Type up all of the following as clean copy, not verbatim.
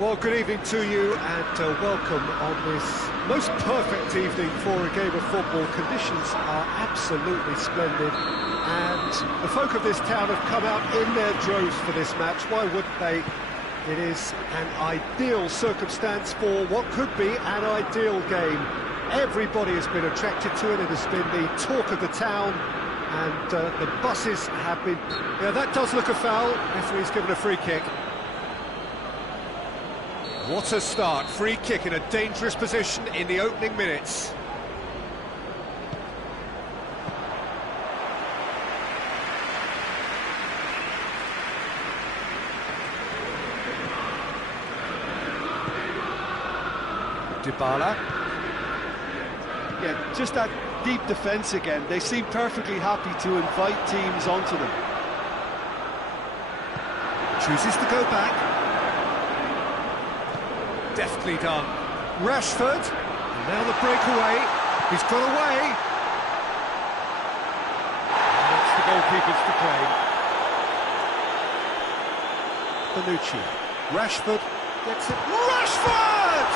Well, good evening to you and welcome on this most perfect evening for a game of football. Conditions are absolutely splendid and the folk of this town have come out in their droves for this match. Why wouldn't they? It is an ideal circumstance for what could be an ideal game. Everybody has been attracted to it. It has been the talk of the town and the buses have been... Yeah, that does look a foul. Referee's given a free kick. What a start, free kick in a dangerous position in the opening minutes. Dybala. Yeah, just that deep defence again. They seem perfectly happy to invite teams onto them. Chooses to go back. Deftly done. Rashford, and now the breakaway. He's got away. And that's the goalkeepers to claim. Bonucci. Rashford gets it. Rashford!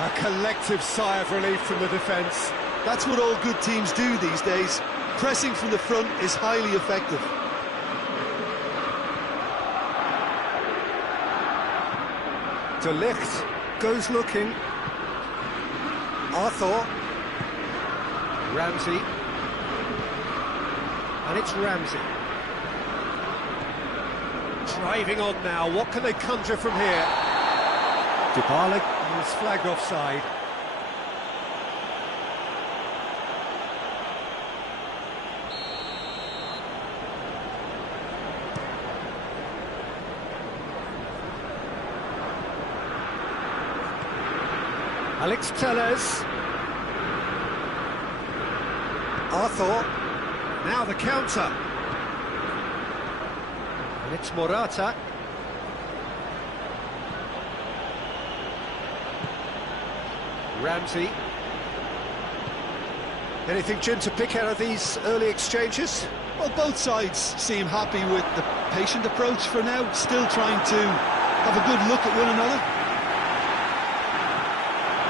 A collective sigh of relief from the defence. That's what all good teams do these days. Pressing from the front is highly effective. De Ligt goes looking. Arthur. Ramsey. And it's Ramsey. Driving on now. What can they conjure from here? Dybala is flagged offside. Alex Telles. Arthur. Now the counter. And it's Morata. Ramsey. Anything, Jim, to pick out of these early exchanges? Well, both sides seem happy with the patient approach for now, still trying to have a good look at one another.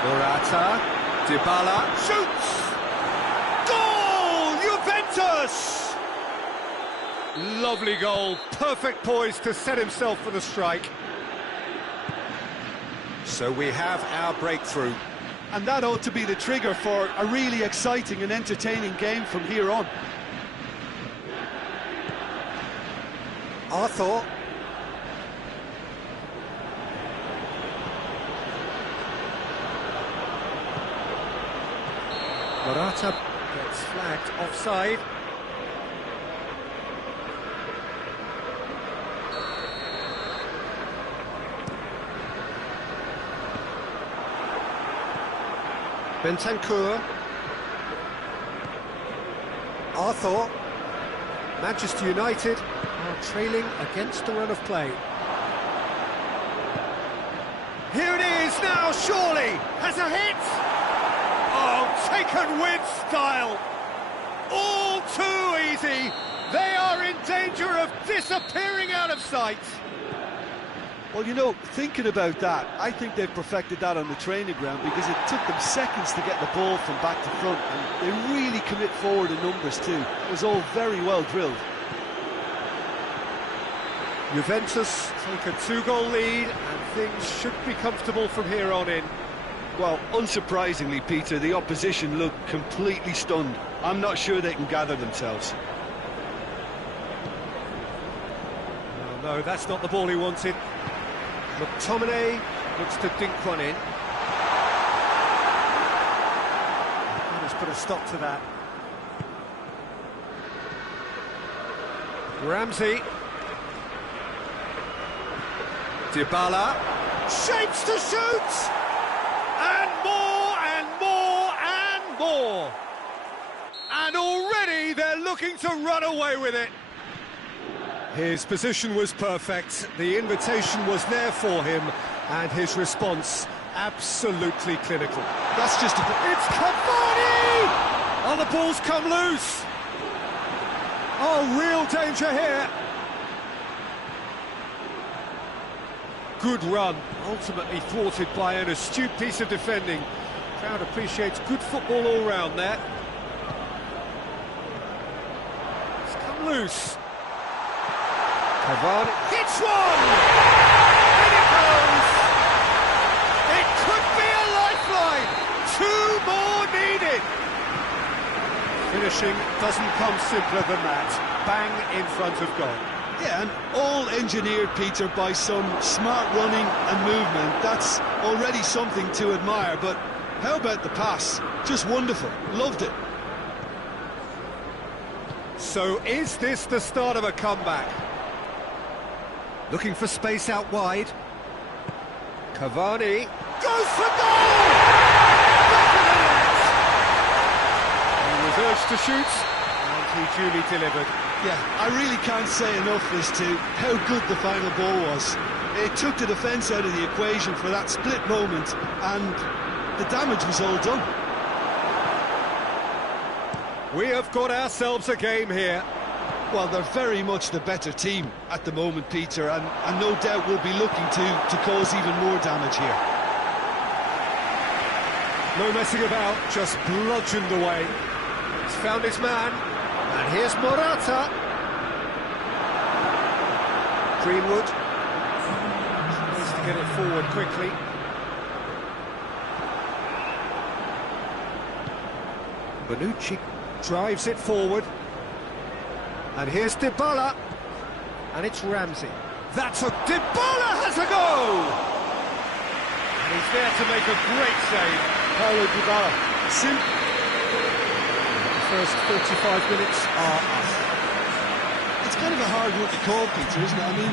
Morata, Dybala, shoots! Goal! Juventus! Lovely goal, perfect poise to set himself for the strike. So we have our breakthrough. And that ought to be the trigger for a really exciting and entertaining game from here on. Arthur. Morata gets flagged offside. Bentancur. Arthur. Manchester United are trailing against the run of play. Here it is now, surely! Has a hit! Oh, taken with style! All too easy! They are in danger of disappearing out of sight! Well, you know, thinking about that, I think they've perfected that on the training ground because it took them seconds to get the ball from back to front, and they really commit forward in numbers too. It was all very well drilled. Juventus take a 2-goal lead, and things should be comfortable from here on in. Well, unsurprisingly, Peter, the opposition looked completely stunned. I'm not sure they can gather themselves. Oh, no, that's not the ball he wanted. McTominay looks to dink one in. That has put a stop to that. Ramsey. Dybala. Shapes to shoot! And more, and more, and more! And already they're looking to run away with it. His position was perfect, the invitation was there for him, and his response absolutely clinical. That's just It's Cavani! Oh, the ball's come loose! Oh, real danger here! Good run, ultimately thwarted by an astute piece of defending. Crowd appreciates good football all round there. It's come loose. Cavani hits one! In it goes! It could be a lifeline! 2 more needed! Finishing doesn't come simpler than that. Bang in front of goal. Yeah, and all engineered, Peter, by some smart running and movement. That's already something to admire, but how about the pass? Just wonderful. Loved it. So is this the start of a comeback? Looking for space out wide. Cavani goes for goal! He was urged to shoot, and he duly delivered. Yeah, I really can't say enough as to how good the final ball was. It took the defence out of the equation for that split moment, and the damage was all done. We have got ourselves a game here. Well, they're very much the better team at the moment, Peter, and no doubt will be looking to cause even more damage here. No messing about, just bludgeoned away. He's found his man, and here's Morata. Greenwood needs to get it forward quickly. Bonucci drives it forward. And here's Dybala. And it's Ramsey. That's a... Dybala has a go! And he's there to make a great save. Paulo Dybala. The first 45 minutes are up. It's kind of a hard one to call, Peter, isn't it? I mean,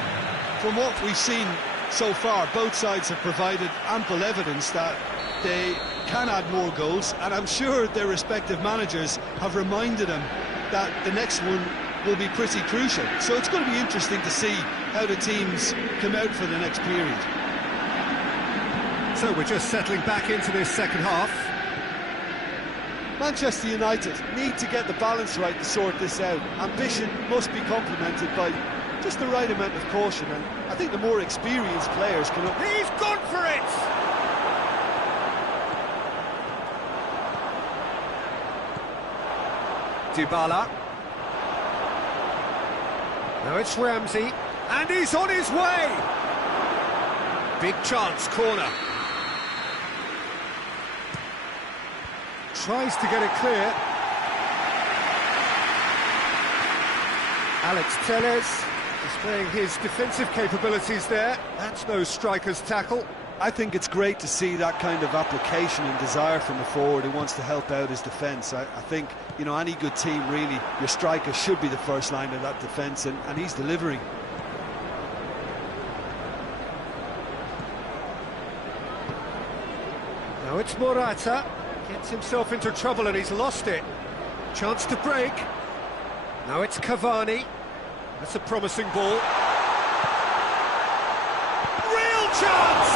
from what we've seen so far, both sides have provided ample evidence that they can add more goals, and I'm sure their respective managers have reminded them that the next one will be pretty crucial. So it's going to be interesting to see how the teams come out for the next period. So we're just settling back into this second half. Manchester United need to get the balance right to sort this out. Ambition must be complemented by just the right amount of caution, and I think the more experienced players can... He's gone for it! Dybala. Now it's Ramsey, and he's on his way! Big chance, corner. Tries to get it clear. Alex Telles displaying his defensive capabilities there. That's no striker's tackle. I think it's great to see that kind of application and desire from a forward who wants to help out his defence. I think, you know, any good team, really, your striker should be the first line of that defence, and he's delivering. Now it's Morata. Gets himself into trouble and he's lost it. Chance to break. Now it's Cavani. That's a promising ball. Real chance!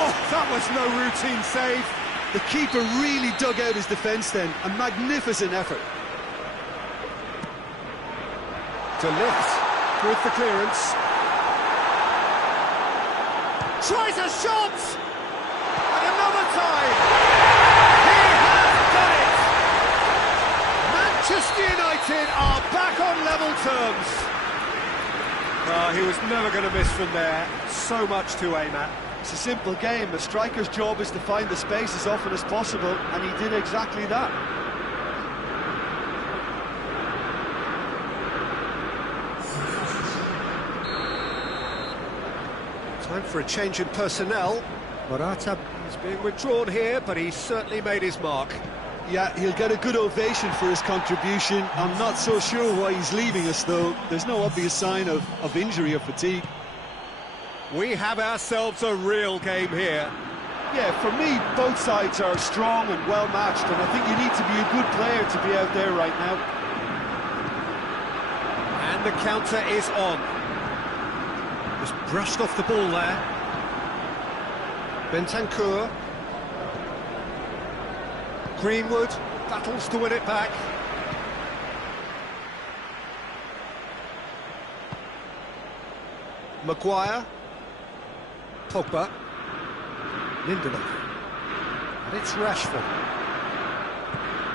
Oh, that was no routine save. The keeper really dug out his defence then. A magnificent effort. De Ligt with the clearance. Tries a shot! And another time! He has done it! Manchester United are back on level terms. He was never going to miss from there. So much to aim at. It's a simple game. A striker's job is to find the space as often as possible, and he did exactly that. Time for a change in personnel. Morata is being withdrawn here, but he's certainly made his mark. Yeah, he'll get a good ovation for his contribution. I'm not so sure why he's leaving us, though. There's no obvious sign of injury or fatigue. We have ourselves a real game here. Yeah, for me, both sides are strong and well-matched, and I think you need to be a good player to be out there right now. And the counter is on. Just brushed off the ball there. Bentancur. Greenwood battles to win it back. Maguire. Pogba. Lindelof. And it's Rashford.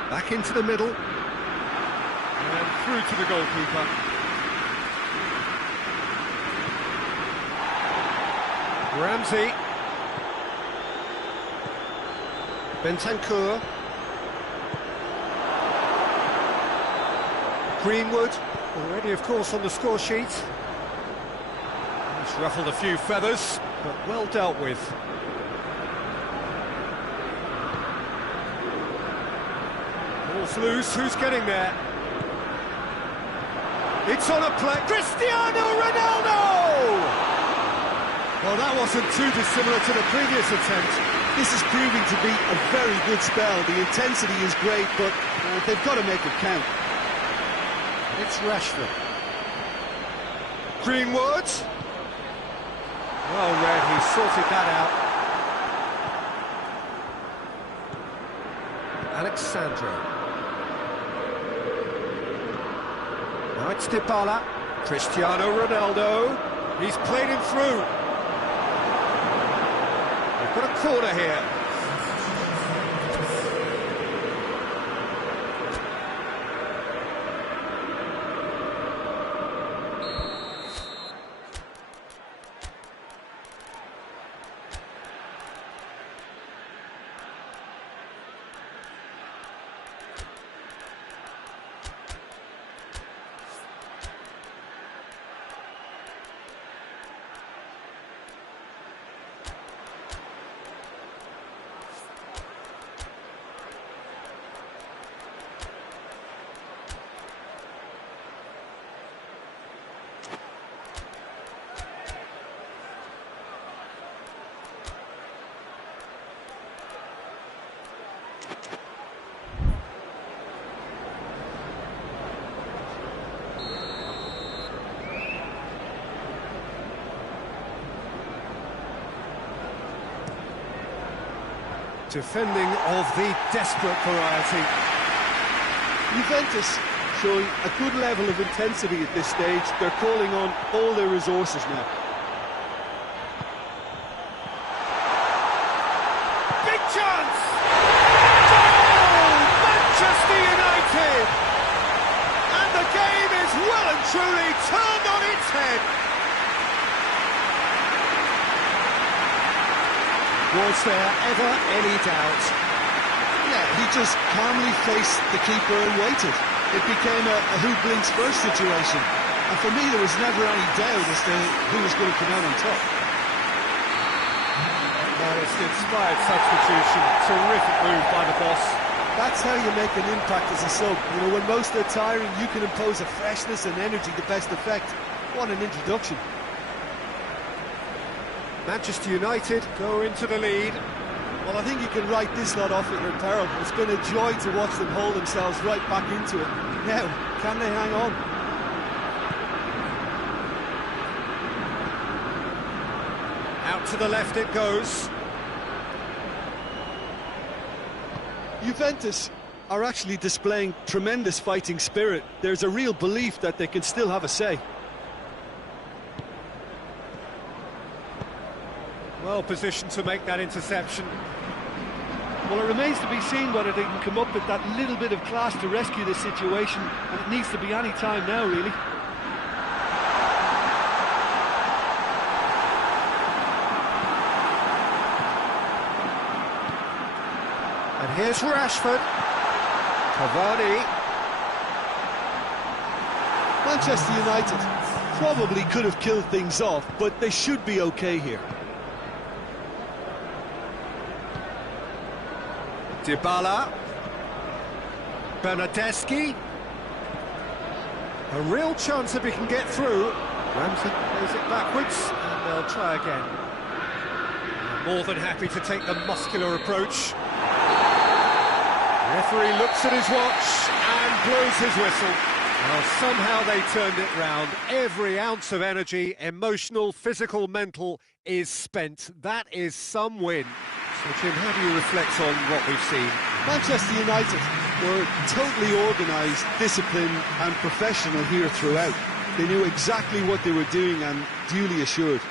Back into the middle. And through to the goalkeeper. Ramsey. Bentancur. Greenwood, already of course on the score sheet. He's ruffled a few feathers, but well dealt with. Ball's loose, who's getting there? It's on a play, Cristiano Ronaldo! Well, that wasn't too dissimilar to the previous attempt. This is proving to be a very good spell. The intensity is great, but they've got to make it count. It's Rashford. Greenwood. Well read, he sorted that out. Alexandro. Now it's Dybala. Cristiano Ronaldo. He's played him through. We've got a corner here. Defending of the desperate variety. Juventus showing a good level of intensity at this stage. They're calling on all their resources now. Big chance! Goal! Manchester United! And the game is well and truly turned on its head. Was there ever any doubt? Yeah, he just calmly faced the keeper and waited. It became a who blinks first situation. And for me, there was never any doubt as to who was going to come out on top. Well, it's an inspired substitution. Terrific move by the boss. That's how you make an impact as a sub. You know, when most are tiring, you can impose a freshness and energy to best effect. What an introduction. Manchester United go into the lead. Well, I think you can write this lot off at your peril. It's been a joy to watch them hold themselves right back into it. Now, can they hang on? Out to the left it goes. Juventus are actually displaying tremendous fighting spirit. There's a real belief that they can still have a say. Well positioned to make that interception. Well, it remains to be seen whether they can come up with that little bit of class to rescue the situation, and it needs to be any time now, really. And here's Rashford. Cavani. Manchester United probably could have killed things off, but they should be okay here. Dybala. Bernardeschi. A real chance if he can get through. Ramsey plays it backwards, and they'll try again. More than happy to take the muscular approach. The referee looks at his watch and blows his whistle. Well, somehow they turned it round. Every ounce of energy, emotional, physical, mental, is spent. That is some win. So, Jim, how do you reflect on what we've seen? Manchester United were totally organised, disciplined and professional here throughout. They knew exactly what they were doing and duly assured.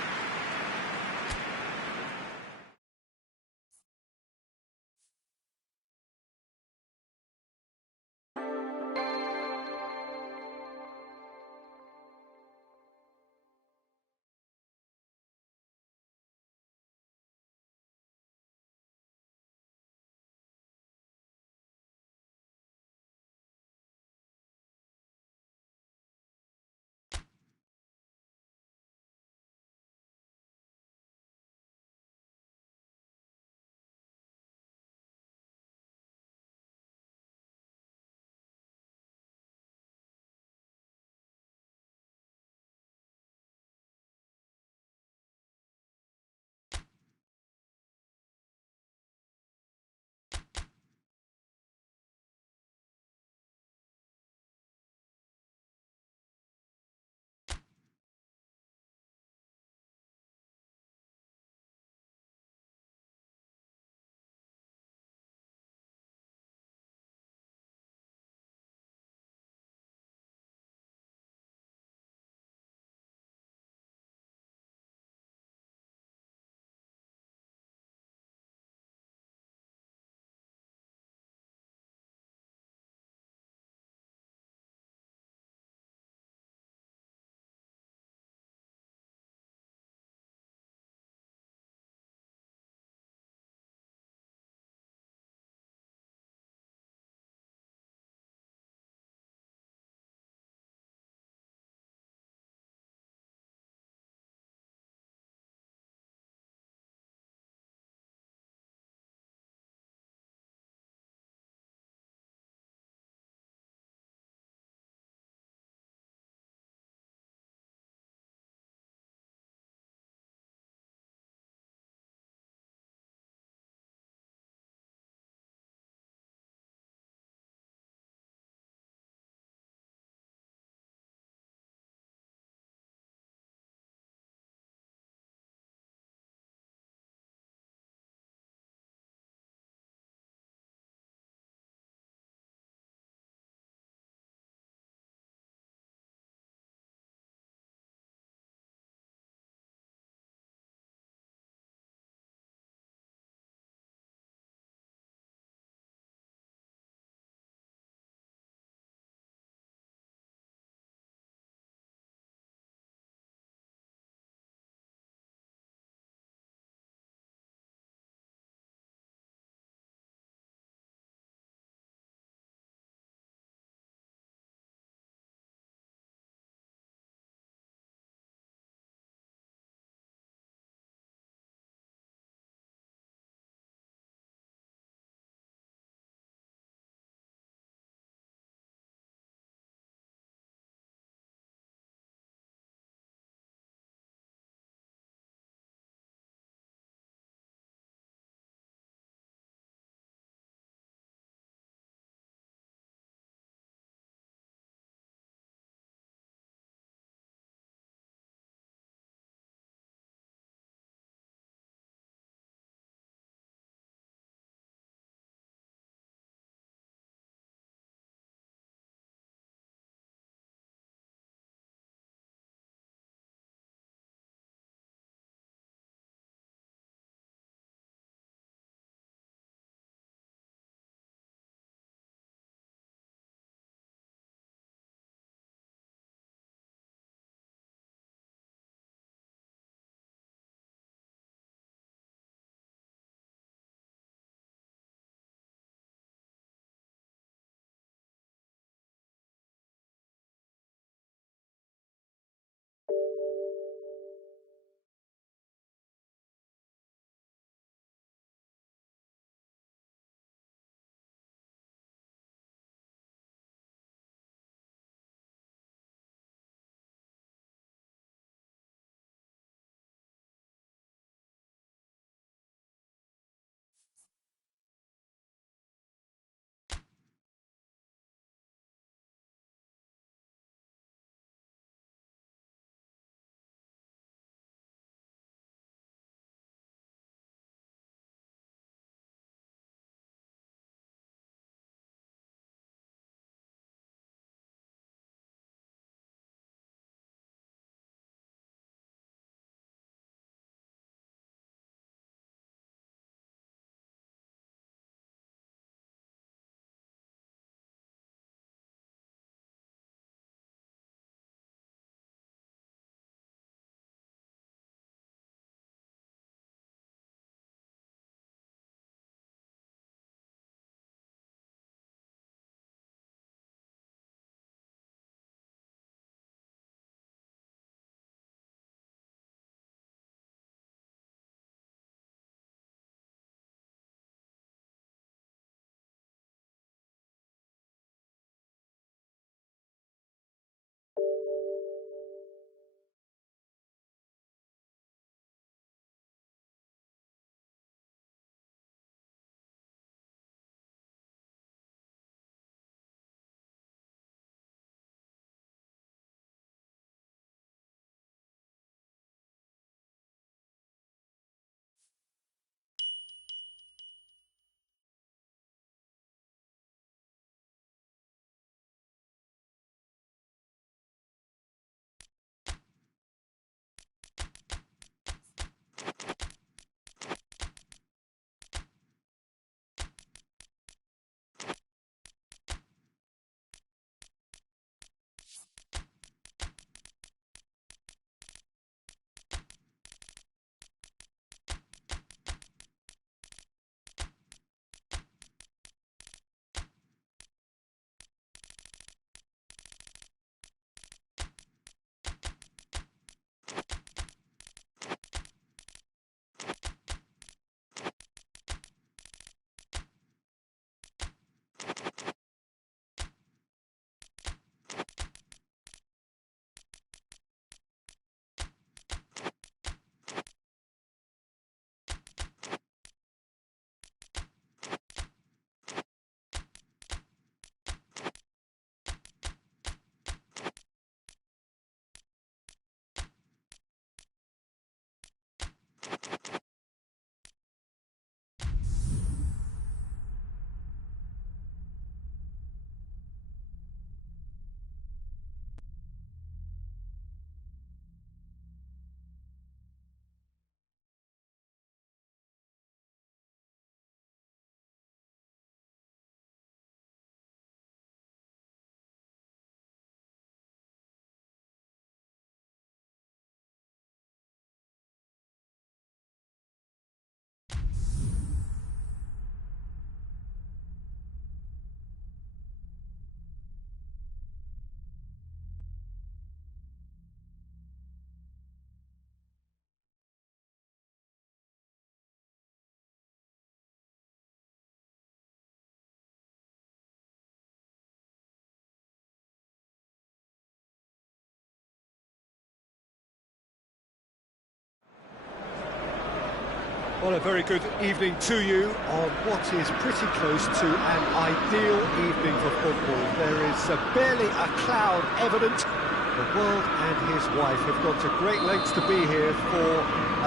Well, a very good evening to you on what is pretty close to an ideal evening for football. There is barely a cloud evident. The world and his wife have gone to great lengths to be here for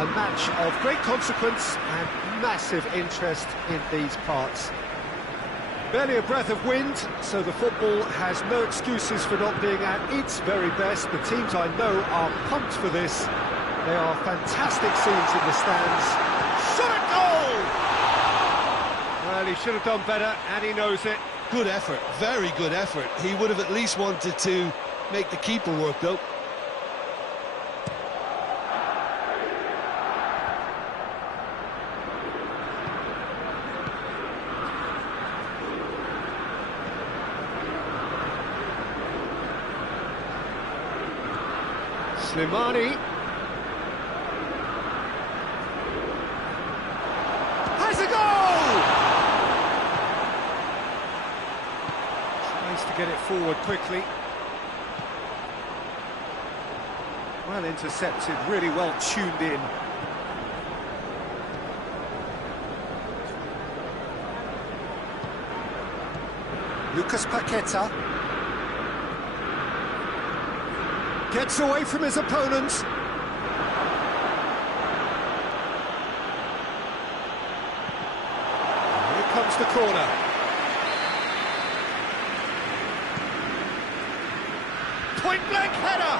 a match of great consequence and massive interest in these parts. Barely a breath of wind, so the football has no excuses for not being at its very best. The teams I know are pumped for this. They are fantastic scenes in the stands. Shot at goal! Well, he should have done better, and he knows it. Good effort, very good effort. He would have at least wanted to make the keeper work, though. Slimani. Has a goal! Tries to get it forward quickly. Well intercepted, really well tuned in. Lucas Paqueta. Gets away from his opponent. Here comes the corner. Point-blank header!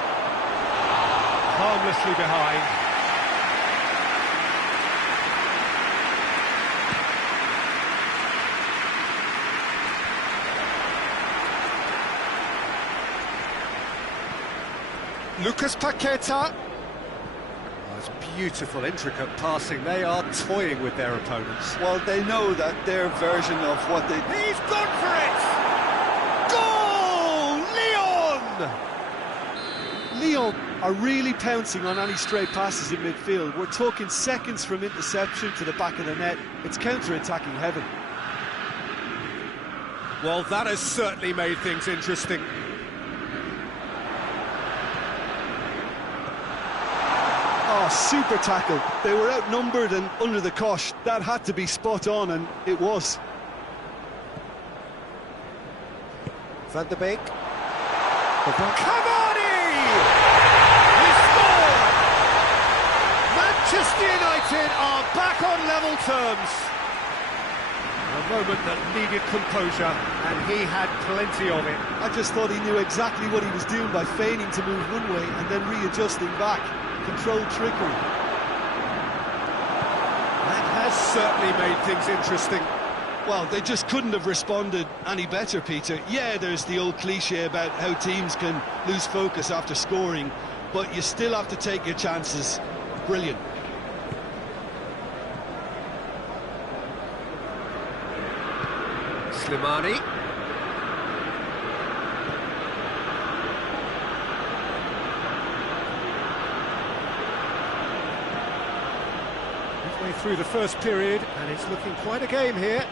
Harmlessly behind. Lucas Paqueta. Oh, it's beautiful, intricate passing. They are toying with their opponents. Well, they know that their version of what they... He's gone for it! Goal! Leon! Leon are really pouncing on any stray passes in midfield. We're talking seconds from interception to the back of the net. It's counter-attacking heaven. Well, that has certainly made things interesting. Oh, super tackle. They were outnumbered and under the cosh. That had to be spot on, and it was. Van der Beek. Cavani! He scored! Manchester United are back on level terms. A moment that needed composure, and he had plenty of it. I just thought he knew exactly what he was doing by feigning to move one way and then readjusting back. Controlled trickery. That has certainly made things interesting. Well, they just couldn't have responded any better, Peter. Yeah, there's the old cliche about how teams can lose focus after scoring, but you still have to take your chances. Brilliant. Slimani. Midway through the first period, and it's looking quite a game here.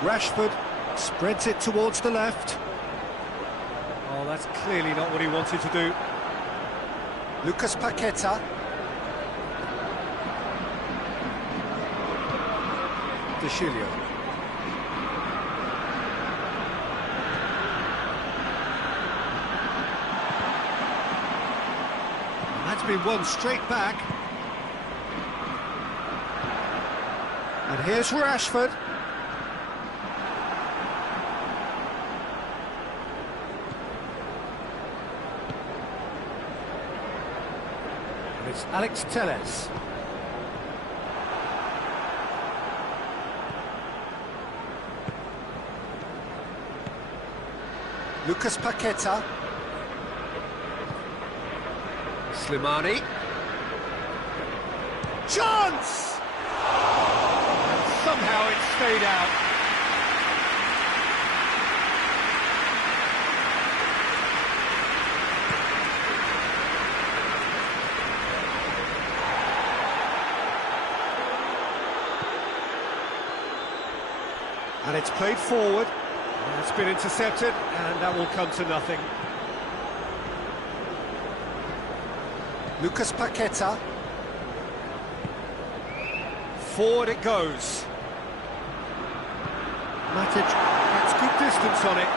Rashford spreads it towards the left. Oh, that's clearly not what he wanted to do. Lucas Paqueta. De Chilio. That's been won straight back. And here's Rashford. And it's Alex Telles. Lucas Paqueta. Slimani. Chance! And somehow it stayed out. And it's played forward. It's been intercepted, and that will come to nothing. Lucas Paqueta. Forward it goes. Matic gets good distance on it.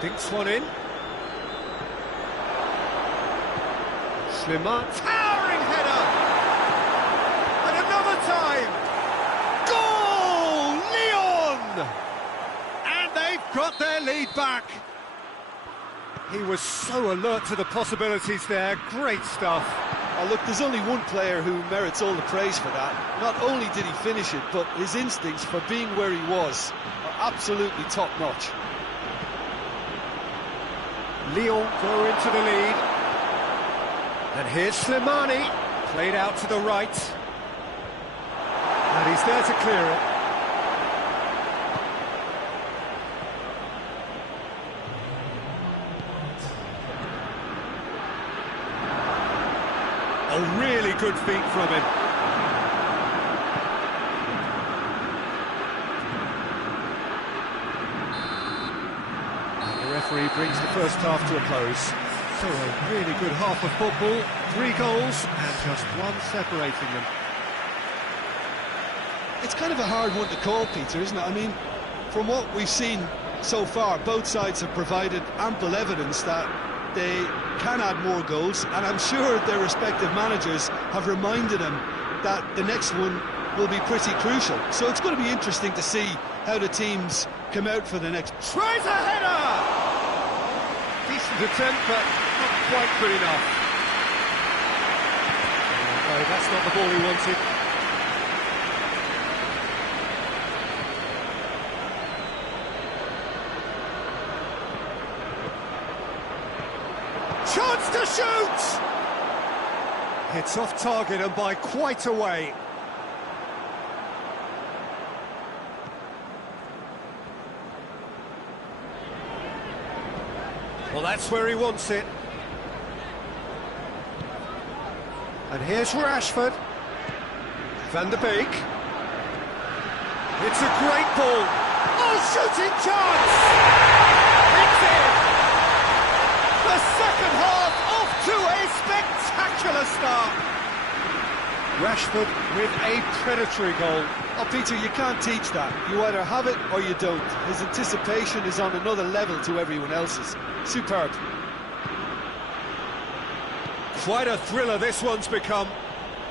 Dinks one in. Slimani. Towering header! And another time! Goal! Lyon! And they've got their lead back. He was so alert to the possibilities there. Great stuff. Oh, look, there's only one player who merits all the praise for that. Not only did he finish it, but his instincts for being where he was are absolutely top-notch. Lyon go into the lead. And here's Slimani, played out to the right. And he's there to clear it. A really good feat from him. Referee brings the first half to a close. So a really good half of football, 3 goals and just one separating them. It's kind of a hard one to call, Peter, isn't it? I mean, from what we've seen so far, both sides have provided ample evidence that they can add more goals, and I'm sure their respective managers have reminded them that the next one will be pretty crucial. So it's going to be interesting to see how the teams come out for the next. Tries a header! Decent attempt, but not quite good enough. No, that's not the ball he wanted. Chance to shoot! It's off target and by quite a way. Well, that's where he wants it. And here's Rashford. Van der Beek. It's a great ball. Oh, shooting chance! It's in! The second half off to a spectacular start. Rashford with a predatory goal. Oh, Peter, you can't teach that. You either have it or you don't. His anticipation is on another level to everyone else's. Superb. Quite a thriller this one's become.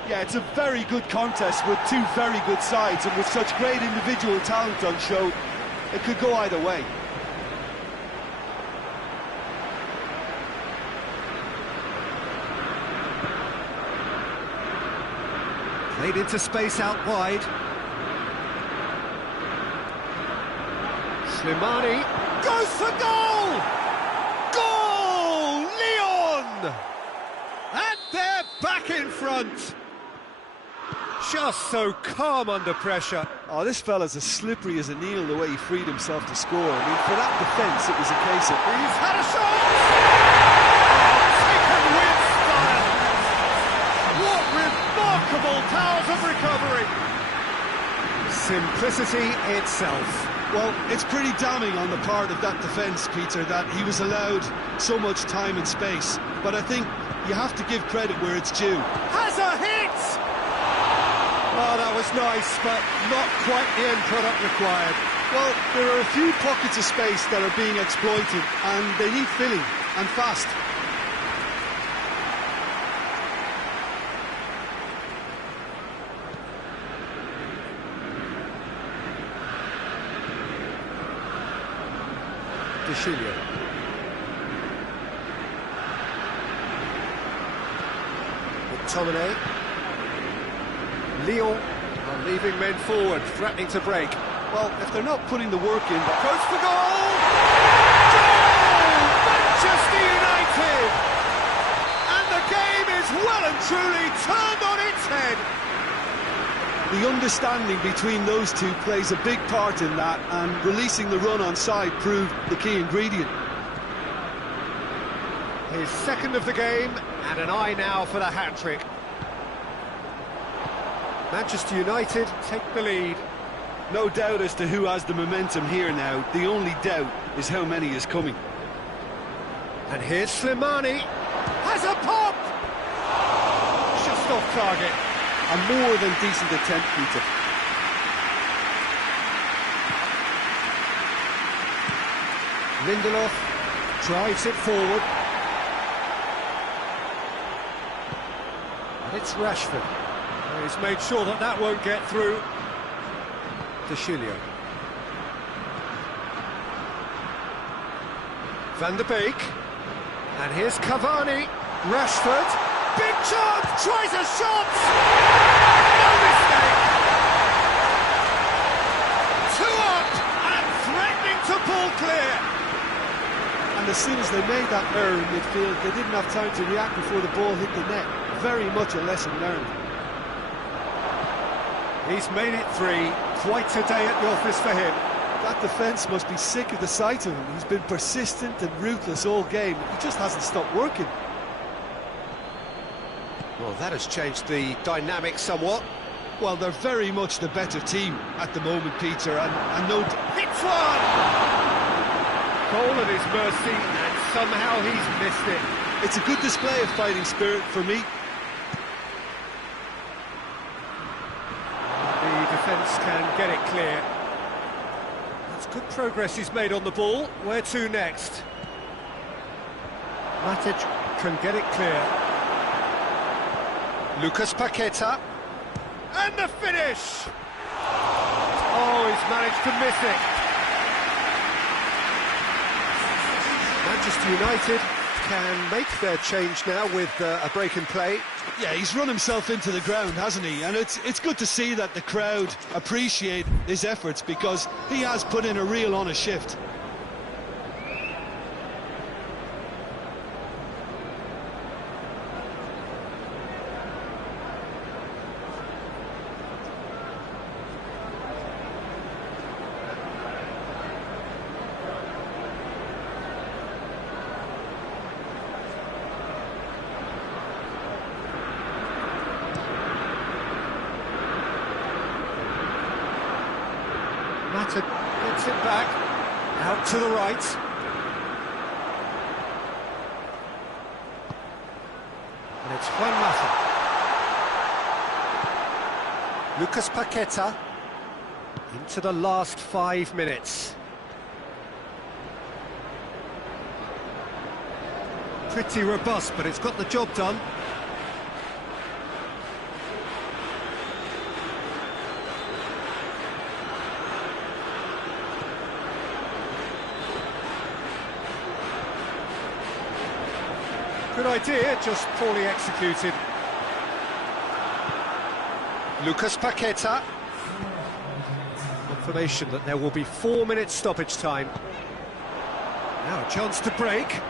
Yeah, it's a very good contest with two very good sides, and with such great individual talent on show, it could go either way. Played into space out wide. Slimani goes for goal! Goal! Lyon! And they're back in front. Just so calm under pressure. Oh, this fella's as slippery as an eel the way he freed himself to score. I mean, for that defence, it was a case of... He's had a shot! Taken with style! What remarkable powers of recovery! Simplicity itself. Well, it's pretty damning on the part of that defence, Peter, that he was allowed so much time and space. But I think you have to give credit where it's due. Has has a hit! Oh, that was nice, but not quite the end product required. Well, there are a few pockets of space that are being exploited, and they need filling, and fast. McTominay. Lyon are leaving men forward, threatening to break. Well, if they're not putting the work in... Goes for goal! Goal! Manchester United! And the game is well and truly turned on its head. The understanding between those two plays a big part in that, and releasing the run on side proved the key ingredient. His second of the game, and an eye now for the hat-trick. Manchester United take the lead. No doubt as to who has the momentum here now. The only doubt is how many is coming. And here's Slimani. Has a pop! Just off target. A more than decent attempt, Peter. Lindelof drives it forward. And it's Rashford. He's made sure that that won't get through. Van der Beek. And here's Cavani. Rashford. Big chance! Tries a shot! No mistake! 2 up and threatening to pull clear. And as soon as they made that error in midfield, they didn't have time to react before the ball hit the net. Very much a lesson learned. He's made it 3. Quite a day at the office for him. That defence must be sick of the sight of him. He's been persistent and ruthless all game. He just hasn't stopped working. Well, that has changed the dynamic somewhat. Well, they're very much the better team at the moment, Peter, and no... Hits one! Goal at his mercy, and somehow he's missed it. It's a good display of fighting spirit for me. The defence can get it clear. That's good progress he's made on the ball. Where to next? Matic can get it clear. Lucas Paqueta. And the finish! Oh, he's managed to miss it. Manchester United can make their change now with a break in play. Yeah, he's run himself into the ground, hasn't he? And it's good to see that the crowd appreciate his efforts, because he has put in a real honest shift. Mata gets it back, out to the right. And it's Juan Mata. Lucas Paqueta into the last 5 minutes. Pretty robust, but it's got the job done. Good idea, just poorly executed. Lucas Paqueta. Confirmation that there will be 4 minutes stoppage time. Now a chance to break.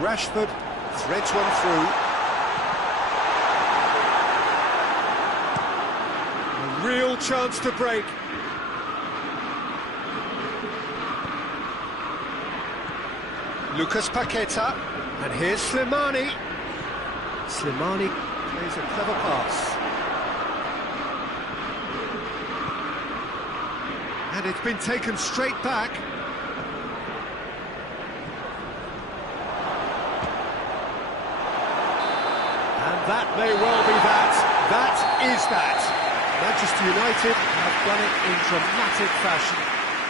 Rashford threads one through. A real chance to break. Lucas Paqueta, and here's Slimani. Slimani plays a clever pass. And it's been taken straight back. that may well be that. That is that. Manchester United have done it in dramatic fashion.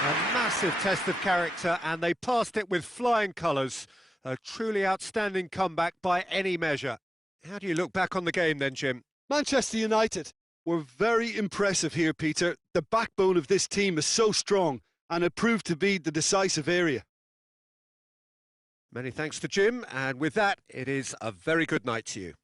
A massive test of character, and they passed it with flying colours. A truly outstanding comeback by any measure. How do you look back on the game then, Jim? Manchester United were very impressive here, Peter. The backbone of this team is so strong, and it proved to be the decisive area. Many thanks to Jim, and with that, it is a very good night to you.